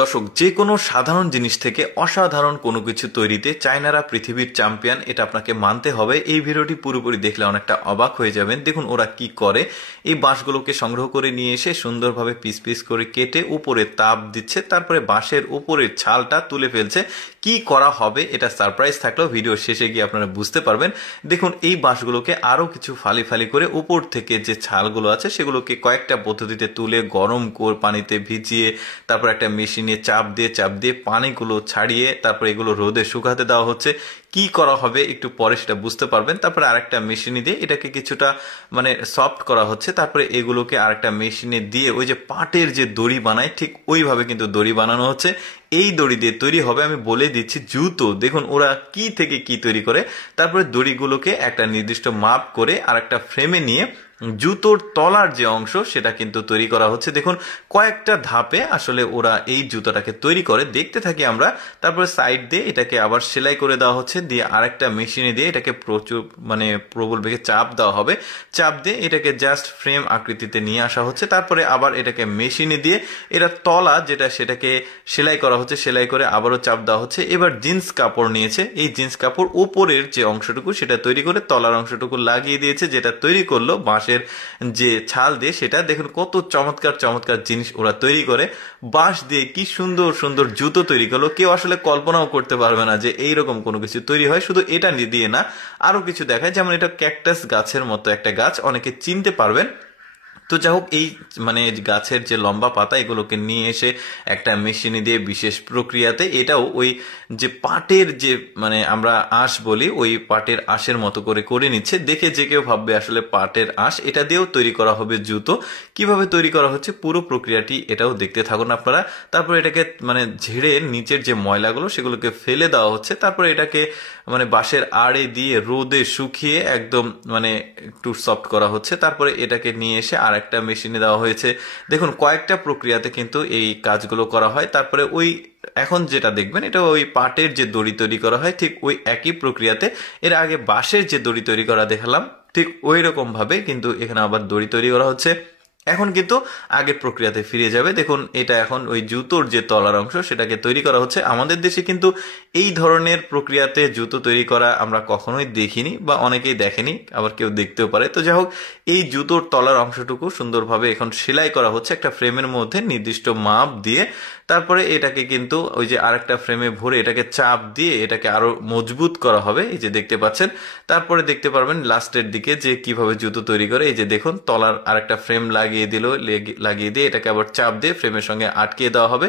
দর্শক, যে কোনো সাধারণ জিনিস থেকে অসাধারণ কোনো কিছু তৈরিতে চায়নারা পৃথিবীর চ্যাম্পিয়ন, এটা আপনাকে মানতে হবে। এই ভিডিওটি পুরোপুরি দেখলে অনেকটা অবাক হয়ে যাবেন। দেখুন ওরা কি করে। এই বাঁশগুলোকে সংগ্রহ করে নিয়ে এসে সুন্দরভাবে পিস পিস করে কেটে উপরে তাপ দিচ্ছে, তারপরে বাঁশের উপরের ছালটা তুলে ফেলছে। কি করা হবে এটা সারপ্রাইজ থাকলেও ভিডিও শেষে গিয়ে আপনারা বুঝতে পারবেন। দেখুন এই বাঁশগুলোকে আরো কিছু ফালি ফালি করে উপর থেকে যে ছালগুলো আছে সেগুলোকে কয়েকটা পদ্ধতিতে তুলে গরম পানিতে ভিজিয়ে তারপর একটা মেশিনে চাপ দিয়ে পানিগুলো ছাড়িয়ে তারপর এগুলো রোদে শুকাতে দেওয়া হচ্ছে। কি করা হবে একটু পরে সেটা বুঝতে পারবেন। তারপরে আরেকটা মেশিনে দিয়ে এটাকে কিছুটা সফট করা হচ্ছে। তারপরে এগুলোকে আরেকটা মেশিনে দিয়ে ওই যে পাটের যে দড়ি বানায় ঠিক ওইভাবে কিন্তু দড়ি বানানো হচ্ছে। এই দড়ি দিয়ে তৈরি হবে, আমি বলে দিচ্ছি, জুতো। দেখুন ওরা কি থেকে কি তৈরি করে। তারপরে দড়িগুলোকে একটা নির্দিষ্ট মাপ করে আর একটা ফ্রেমে নিয়ে জুতোর তলার যে অংশ সেটা কিন্তু তৈরি করা হচ্ছে। দেখুন কয়েকটা ধাপে আসলে ওরা এই জুতোটাকে তৈরি করে, দেখতে থাকি আমরা। তারপরে সাইড দিয়ে এটাকে আবার সেলাই করে দেওয়া হচ্ছে, দিয়ে আরেকটা মেশিনে দিয়ে এটাকে প্রচুর প্রবল বেগে চাপ দেওয়া হবে। চাপ দিয়ে এটাকে জাস্ট ফ্রেম আকৃতিতে নিয়ে আসা হচ্ছে। তারপরে আবার এটাকে মেশিনে দিয়ে এটা তলা যেটা সেটাকে সেলাই করা হচ্ছে, সেলাই করে আবারও চাপ দেওয়া হচ্ছে। এবার জিন্স কাপড় নিয়েছে, এই জিন্স কাপড় উপরের যে অংশটুকু সেটা তৈরি করে তলার অংশটুকু লাগিয়ে দিয়েছে, যেটা তৈরি করলো বাঁশের যে ছাল দিয়ে। সেটা দেখুন কত চমৎকার চমৎকার জিনিস ওরা তৈরি করে। বাঁশ দিয়ে কি সুন্দর সুন্দর জুতো তৈরি করলো। কেউ আসলে কল্পনাও করতে পারবে না যে এইরকম কোনো কিছু তৈরি হয়। শুধু এটা দিয়ে না, আরো কিছু দেখায়, যেমন এটা ক্যাকটাস গাছের মতো একটা গাছ, অনেকে চিনতে পারবেন। তো যাই হোক, এই গাছের যে লম্বা পাতা এগুলোকে নিয়ে এসে একটা মেশিনে দিয়ে বিশেষ প্রক্রিয়াতে এটাও ওই যে পাটের যে আমরা আঁশ বলি, ওই পাটের আঁশের মতো করে করে নিচ্ছে। দেখে যে কেউ ভাববে আসলে পাটের আঁশ। এটা দিয়েও তৈরি করা হবে জুতো। কিভাবে তৈরি করা হচ্ছে পুরো প্রক্রিয়াটি এটাও দেখতে থাকুন আপনারা। তারপর এটাকে ঝেড়ে নিচের যে ময়লাগুলো সেগুলোকে ফেলে দেওয়া হচ্ছে। তারপরে এটাকে বাঁশের আড়ে দিয়ে রোদে শুকিয়ে একদম একটু সফট করা হচ্ছে। তারপরে এটাকে নিয়ে এসে আর একটা মেশিনে দেওয়া হয়েছে। দেখুন কয়েকটা প্রক্রিয়াতে কিন্তু এই কাজগুলো করা হয়। তারপরে ওই এখন যেটা দেখবেন এটা ওই পাটের যে দড়ি তৈরি করা হয় ঠিক ওই একই প্রক্রিয়াতে। এর আগে বাঁশের যে দড়ি তৈরি করা দেখালাম ঠিক ওই রকম ভাবে কিন্তু এখানে আবার দড়ি তৈরি করা হচ্ছে। এখন কিন্তু আগের প্রক্রিয়াতে ফিরে যাবে। দেখুন এটা এখন ওই জুতোর যে তলার অংশ সেটাকে তৈরি করা হচ্ছে। আমাদের দেশে কিন্তু এই ধরনের প্রক্রিয়াতে জুতো তৈরি করা আমরা কখনোই দেখিনি, বা অনেকেই দেখেনি, আবার কেউ দেখতেও পারে। তো যাই হোক, এই জুতোর তলার অংশটুকু সুন্দরভাবে এখন সেলাই করা হচ্ছে একটা ফ্রেমের মধ্যে নির্দিষ্ট মাপ দিয়ে। তারপরে এটাকে কিন্তু ওই যে আরেকটা ফ্রেমে ভরে এটাকে চাপ দিয়ে এটাকে আরো মজবুত করা হবে, এই যে দেখতে পাচ্ছেন। তারপরে দেখতে পারবেন লাস্টের দিকে যে কিভাবে জুতো তৈরি করে। এই যে দেখুন তলার আরেকটা ফ্রেম লাগিয়ে দিয়ে এটাকে আবার চাপ দিয়ে ফ্রেমের সঙ্গে আটকে দেওয়া হবে।